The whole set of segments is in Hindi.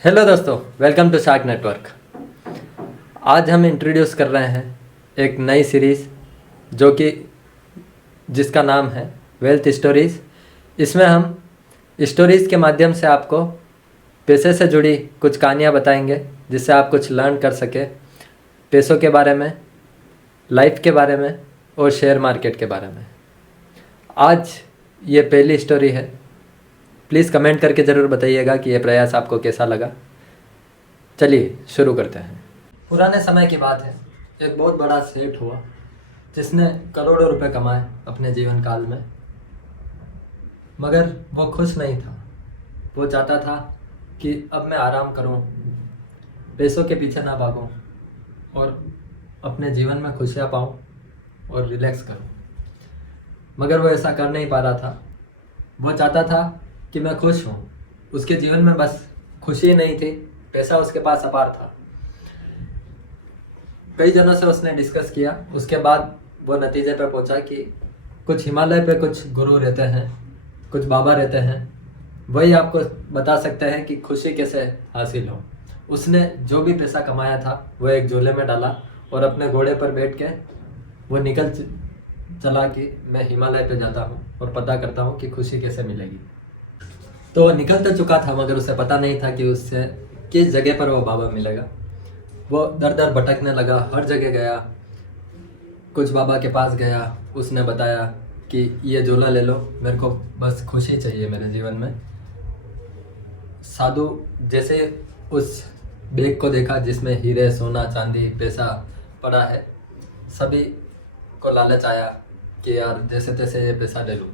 हेलो दोस्तों, वेलकम टू शार्क नेटवर्क। आज हम इंट्रोड्यूस कर रहे हैं एक नई सीरीज़ जो कि जिसका नाम है वेल्थ स्टोरीज़। इसमें हम स्टोरीज़ के माध्यम से आपको पैसे से जुड़ी कुछ कहानियाँ बताएंगे जिससे आप कुछ लर्न कर सके पैसों के बारे में, लाइफ के बारे में और शेयर मार्केट के बारे में। आज ये पहली स्टोरी है। प्लीज़ कमेंट करके ज़रूर बताइएगा कि यह प्रयास आपको कैसा लगा। चलिए शुरू करते हैं। पुराने समय की बात है, एक बहुत बड़ा सेठ हुआ जिसने करोड़ों रुपए कमाए अपने जीवन काल में, मगर वो खुश नहीं था। वो चाहता था कि अब मैं आराम करूं, पैसों के पीछे ना भागूं और अपने जीवन में खुशियां पाऊं और रिलैक्स करूं, मगर वो ऐसा कर नहीं पा रहा था। वो चाहता था कि मैं खुश हूँ। उसके जीवन में बस खुशी नहीं थी, पैसा उसके पास अपार था। कई जनों से उसने डिस्कस किया, उसके बाद वो नतीजे पे पहुंचा कि कुछ हिमालय पे कुछ गुरु रहते हैं, कुछ बाबा रहते हैं, वही आपको बता सकते हैं कि खुशी कैसे हासिल हो। उसने जो भी पैसा कमाया था वो एक झोले में डाला और अपने घोड़े पर बैठ के वो निकल चला कि मैं हिमालय पे जाता हूँ और पता करता हूँ कि खुशी कैसे मिलेगी। तो वो निकल तो चुका था, मगर उसे पता नहीं था कि उससे किस जगह पर वो बाबा मिलेगा। वो दर दर भटकने लगा, हर जगह गया, कुछ बाबा के पास गया। उसने बताया कि ये झोला ले लो, मेरे को बस खुशी चाहिए मेरे जीवन में। साधु जैसे उस बैग को देखा जिसमें हीरे, सोना, चांदी, पैसा पड़ा है, सभी को लालच आया कि यार जैसे तैसे ये पैसा ले लूँ,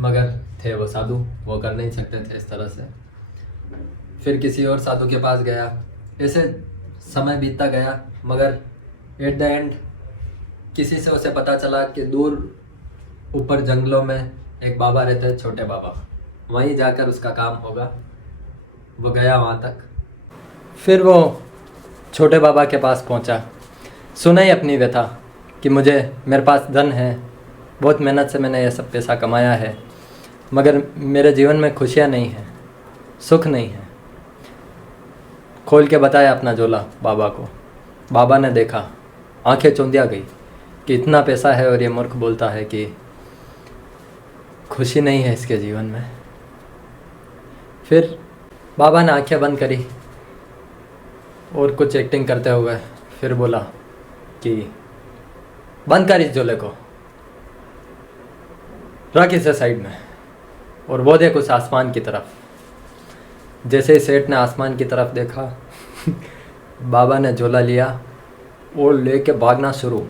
मगर थे वो साधु, वो कर नहीं सकते थे इस तरह से। फिर किसी और साधु के पास गया। ऐसे समय बीतता गया, मगर एट द एंड किसी से उसे पता चला कि दूर ऊपर जंगलों में एक बाबा रहते हैं, छोटे बाबा। वहीं जाकर उसका काम होगा। वो गया वहाँ तक। फिर वो छोटे बाबा के पास पहुँचा, सुनाई अपनी व्यथा कि मेरे पास धन है, बहुत मेहनत से मैंने ये सब पैसा कमाया है, मगर मेरे जीवन में खुशियाँ नहीं हैं, सुख नहीं है। खोल के बताया अपना झोला बाबा को। बाबा ने देखा, आंखें चौंधिया गई कि इतना पैसा है और ये मूर्ख बोलता है कि खुशी नहीं है इसके जीवन में। फिर बाबा ने आंखें बंद करी और कुछ एक्टिंग करते हुए फिर बोला कि बंद कर इस झोले को, रख इसे साइड में और वो देख उस आसमान की तरफ। जैसे ही सेठ ने आसमान की तरफ देखा बाबा ने झोला लिया और लेके भागना शुरू।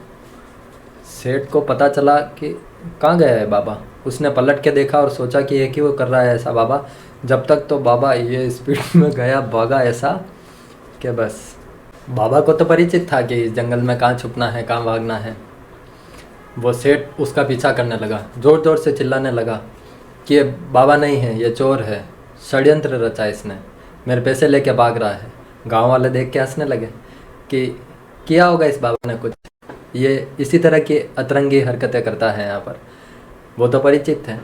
सेठ को पता चला कि कहाँ गया है बाबा। उसने पलट के देखा और सोचा कि ये क्यों कर रहा है ऐसा बाबा। जब तक तो बाबा ये स्पीड में गया, भागा ऐसा कि बस बाबा को तो परिचित था कि इस जंगल में कहाँ छुपना है, कहाँ भागना है। वो सेठ उसका पीछा करने लगा, ज़ोर ज़ोर से चिल्लाने लगा कि ये बाबा नहीं है, ये चोर है, षड्यंत्र रचा इसने, मेरे पैसे लेके भाग रहा है। गांव वाले देख के हंसने लगे कि किया होगा इस बाबा ने कुछ, ये इसी तरह की अतरंगी हरकतें करता है यहाँ पर। वो तो परिचित थे।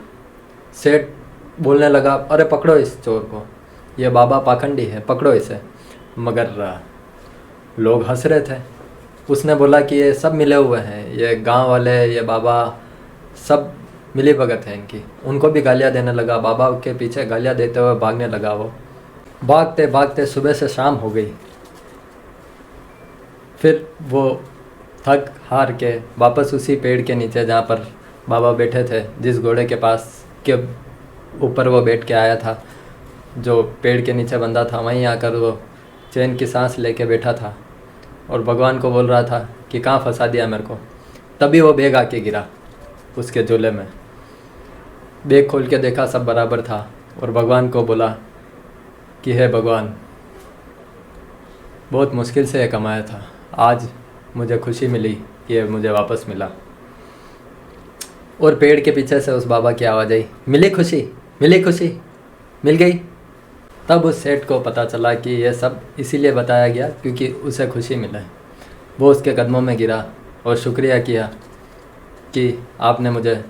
सेठ बोलने लगा, अरे पकड़ो इस चोर को, ये बाबा पाखंडी है, पकड़ो इसे। मगर लोग हंस रहे थे। उसने बोला कि ये सब मिले हुए हैं, ये गांव वाले, ये बाबा, सब मिली भगत है इनकी। उनको भी गालियाँ देने लगा। बाबा के पीछे गालियाँ देते हुए भागने लगा। वो भागते भागते सुबह से शाम हो गई। फिर वो थक हार के वापस उसी पेड़ के नीचे जहाँ पर बाबा बैठे थे, जिस घोड़े के पास के ऊपर वो बैठ के आया था, जो पेड़ के नीचे बंधा था, वहीं आकर वो चैन की सांस लेके बैठा था और भगवान को बोल रहा था कि कहाँ फंसा दिया मेरे को। तभी वो बैग आके गिरा उसके झोले में। बैग खोल के देखा, सब बराबर था और भगवान को बोला कि हे भगवान, बहुत मुश्किल से ये कमाया था, आज मुझे खुशी मिली कि ये मुझे वापस मिला। और पेड़ के पीछे से उस बाबा की आवाज़ आई, मिली खुशी, मिली खुशी, मिल गई। तब उस सेठ को पता चला कि ये सब इसीलिए बताया गया क्योंकि उसे खुशी मिले। वो उसके कदमों में गिरा और शुक्रिया किया कि आपने मुझे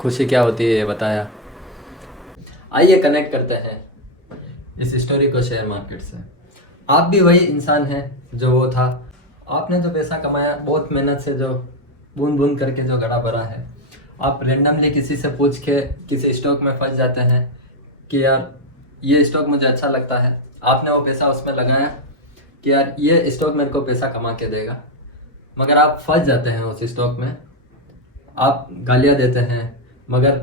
खुशी क्या होती है ये बताया। आइए कनेक्ट करते हैं इस स्टोरी को शेयर मार्केट से। आप भी वही इंसान हैं जो वो था। आपने जो पैसा कमाया बहुत मेहनत से, जो बूंद बूंद करके जो घड़ा भरा है। आप रेंडमली किसी से पूछ के किसी स्टॉक में फंस जाते हैं कि यार ये स्टॉक मुझे अच्छा लगता है। आपने वो पैसा उसमें लगाया कि यार ये स्टॉक मेरे को पैसा कमा के देगा, मगर आप फंस जाते हैं उस स्टॉक में। आप गालियाँ देते हैं मगर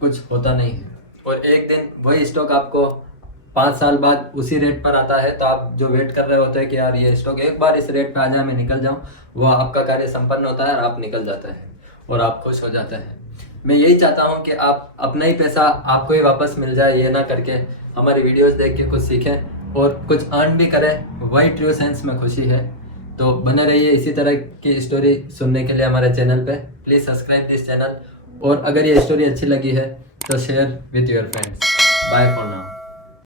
कुछ होता नहीं है, और एक दिन वही स्टॉक आपको 5 साल बाद उसी रेट पर आता है। तो आप जो वेट कर रहे होते हैं कि यार ये स्टॉक एक बार इस रेट पे आ जाए, मैं निकल जाऊं, वो आपका कार्य संपन्न होता है और आप निकल जाते हैं और आप खुश हो जाते हैं। मैं यही चाहता हूं कि आप अपना ही पैसा आपको ही वापस मिल जाए, ये ना करके हमारी वीडियोस देख के कुछ सीखें और कुछ अर्न भी करें। वही ट्रू सेंस में खुशी है। तो बने रहिए इसी तरह की स्टोरी सुनने के लिए हमारे चैनल पे। प्लीज़ सब्सक्राइब दिस चैनल, और अगर ये स्टोरी अच्छी लगी है तो share with your friends. Bye for now.